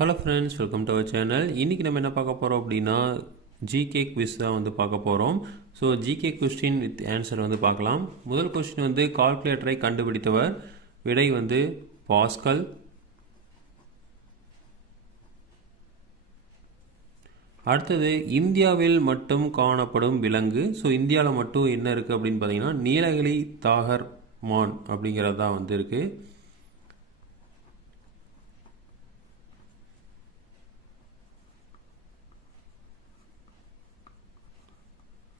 Hello friends, welcome to our channel. இன்றைக்கி நம்ம என்ன பார்க்க போகிறோம் அப்படின்னா ஜிகே குவிஸ் தான் வந்து பார்க்க போகிறோம். So GK question with answer வந்து பார்க்கலாம். முதல் கொஸ்டின் வந்து கால்குலேட்டரை கண்டுபிடித்தவர். விடை வந்து பாஸ்கல். அடுத்தது இந்தியாவில் மட்டும் காணப்படும் விலங்கு. ஸோ இந்தியாவில் மட்டும் என்ன இருக்குது அப்படின்னு பார்த்தீங்கன்னா நீலகிரி தாகர் மான் அப்படிங்கிறது தான் வந்து இருக்குது.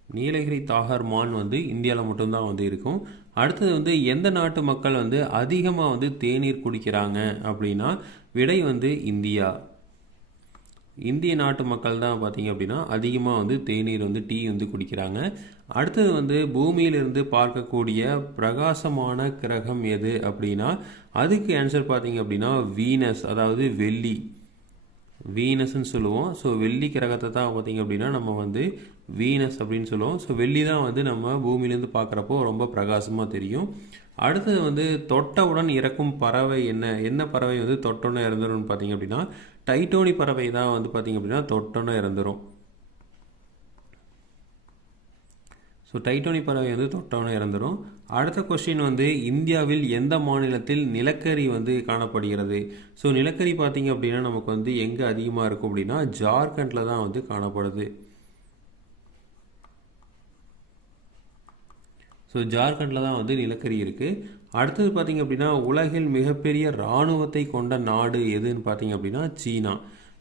நீலகிரி தாகர் மான் வந்து இந்தியாவில் மட்டும்தான் வந்து இருக்கும். அடுத்தது வந்து எந்த நாட்டு மக்கள் வந்து அதிகமாக வந்து தேநீர் குடிக்கிறாங்க அப்படின்னா விடை வந்து இந்தியா. இந்திய நாட்டு மக்கள் தான் பார்த்தீங்க அப்படின்னா அதிகமாக வந்து தேநீர் வந்து டீ வந்து குடிக்கிறாங்க. அடுத்தது வந்து பூமியிலிருந்து பார்க்கக்கூடிய பிரகாசமான கிரகம் எது அப்படின்னா அதுக்கு ஆன்சர் பார்த்தீங்க அப்படின்னா வீனஸ், அதாவது வெள்ளி. வீனஸ்ன்னு சொல்லுவோம். ஸோ வெள்ளி கிரகத்தை தான் பார்த்திங்க அப்படின்னா நம்ம வந்து வீனஸ் அப்படின்னு சொல்லுவோம். ஸோ வெள்ளி தான் வந்து நம்ம பூமியிலேருந்து பார்க்குறப்போ ரொம்ப பிரகாசமாக தெரியும். அடுத்தது வந்து தொட்டவுடன் இறக்கும் பறவை என்ன பறவை வந்து தொட்டோன்னு இறந்துரும்னு பார்த்தீங்க அப்படின்னா டைட்டோனி பறவை தான் வந்து பார்த்திங்க அப்படின்னா தொட்டோன்னு இறந்துரும். ஸோ டைட்டோனி பறவை வந்து தொட்டவனை இறந்துடும். அடுத்த கொஸ்டின் வந்து இந்தியாவில் எந்த மாநிலத்தில் நிலக்கரி வந்து காணப்படுகிறது? ஸோ நிலக்கரி பார்த்திங்க அப்படின்னா நமக்கு வந்து எங்கே அதிகமாக இருக்கும் அப்படின்னா ஜார்க்கண்டில் தான் வந்து காணப்படுது. ஸோ ஜார்க்கண்டில் தான் வந்து நிலக்கரி இருக்குது. அடுத்தது பார்த்திங்க அப்படின்னா உலகில் மிகப்பெரிய இராணுவத்தை கொண்ட நாடு எதுன்னு பார்த்திங்க அப்படின்னா சீனா.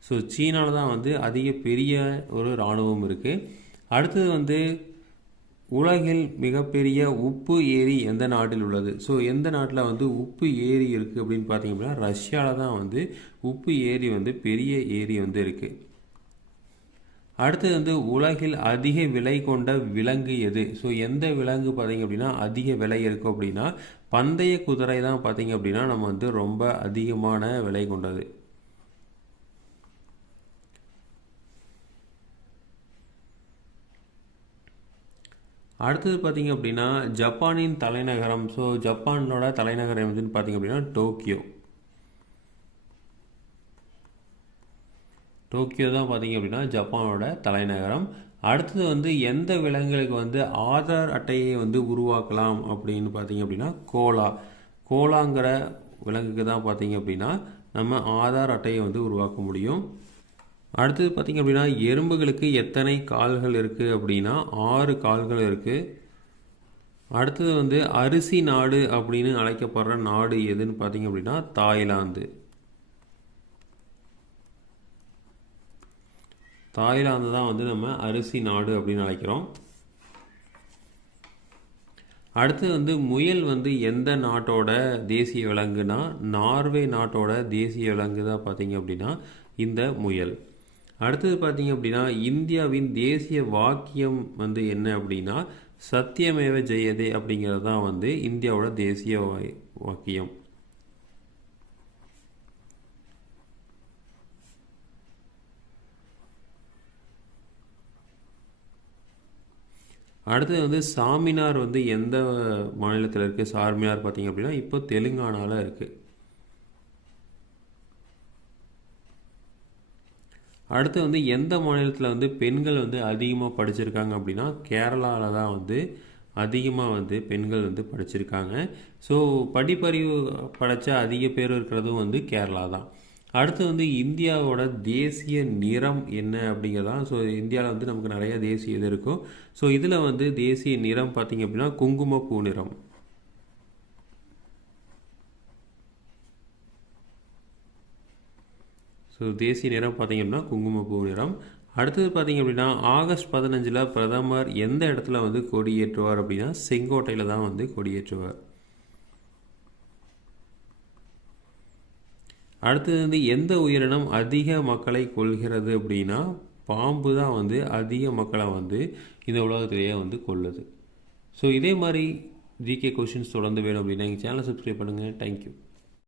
ஸோ சீனாவில் தான் வந்து அதிக பெரிய ஒரு இராணுவம் இருக்குது. அடுத்தது வந்து உலகில் மிகப்பெரிய உப்பு ஏரி எந்த நாட்டில் உள்ளது? ஸோ எந்த நாட்டில் வந்து உப்பு ஏரி இருக்குது அப்படின்னு பார்த்தீங்க அப்படின்னா ரஷ்யாவில் தான் வந்து உப்பு ஏரி வந்து பெரிய ஏரி வந்து இருக்குது. அடுத்தது வந்து உலகில் அதிக விலை கொண்ட விலங்கு எது? ஸோ எந்த விலங்கு பார்த்தீங்க அப்படின்னா அதிக விலை இருக்கும் அப்படின்னா பந்தய குதிரை தான் பார்த்தீங்க அப்படின்னா நம்ம வந்து ரொம்ப அதிகமான விலை கொண்டது. அடுத்தது பார்த்திங்க அப்படின்னா ஜப்பானின் தலைநகரம். ஸோ ஜப்பானோட தலைநகரம் எதுன்னு பார்த்திங்க அப்படின்னா டோக்கியோ. டோக்கியோ தான் பார்த்திங்க அப்படின்னா ஜப்பானோட தலைநகரம். அடுத்தது வந்து எந்த விலங்குகளுக்கு வந்து ஆதார் அட்டையை வந்து உருவாக்கலாம் அப்படின்னு பார்த்திங்க அப்படின்னா கோலாங்கிற விலங்குக்கு தான் பார்த்திங்க அப்படின்னா நம்ம ஆதார் அட்டையை வந்து உருவாக்க முடியும். அடுத்தது பார்த்திங்க அப்படின்னா எறும்புகளுக்கு எத்தனை கால்கள் இருக்குது அப்படின்னா 6 கால்கள் இருக்குது. அடுத்தது வந்து அரிசி நாடு அப்படின்னு அழைக்கப்படுற நாடு எதுன்னு பார்த்திங்க அப்படின்னா தாய்லாந்து. தாய்லாந்து தான் வந்து நம்ம அரிசி நாடு அப்படின்னு அழைக்கிறோம். அடுத்தது வந்து முயல் வந்து எந்த நாட்டோட தேசிய விலங்குனா நார்வே நாட்டோட தேசிய விலங்கு தான் பார்த்திங்க அப்படின்னா இந்த முயல். அடுத்தது பார்த்திங்க அப்படின்னா இந்தியாவின் தேசிய வாக்கியம் வந்து என்ன அப்படின்னா சத்தியமேவ ஜெயதே அப்படிங்கிறது தான் வந்து இந்தியாவோட தேசிய வாக்கியம். அடுத்தது வந்து சாமினார் வந்து எந்த மாநிலத்தில் இருக்குது? சார்மினார் பார்த்திங்க அப்படின்னா இப்போ தெலுங்கானாவில் இருக்குது. அடுத்து வந்து எந்த மாநிலத்தில் வந்து பெண்கள் வந்து அதிகமாக படிச்சிருக்காங்க அப்படின்னா கேரளாவில் தான் வந்து அதிகமாக வந்து பெண்கள் வந்து படிச்சிருக்காங்க. ஸோ படிப்பறிவு படைச்ச அதிக பேர் இருக்கிறதும் வந்து கேரளா தான். அடுத்து வந்து இந்தியாவோட தேசிய நிறம் என்ன அப்படிங்கிறதான். ஸோ இந்தியாவில் வந்து நமக்கு நிறைய தேசிய இது இருக்கும். ஸோ இதில் வந்து தேசிய நிறம் பார்த்திங்க அப்படின்னா குங்குமப்பூ நிறம். ஸோ தேசிய நிறம் பார்த்திங்க அப்படின்னா குங்குமப்பூ நிறம். அடுத்தது பார்த்திங்க அப்படின்னா ஆகஸ்ட் 15 பிரதமர் எந்த இடத்துல வந்து கொடியேற்றுவார் அப்படின்னா செங்கோட்டையில் தான் வந்து கொடியேற்றுவார். அடுத்தது வந்து எந்த உயிரினம் அதிக மக்களை கொள்கிறது அப்படின்னா பாம்பு தான் வந்து அதிக மக்களை வந்து இந்த உலகத்திலேயே வந்து கொள்ளுது. ஸோ இதே மாதிரி ஜிகே கொஷின்ஸ் தொடர்ந்து வேணும் அப்படின்னா எங்கள் சேனலை சப்ஸ்கிரைப் பண்ணுங்கள். தேங்க்யூ.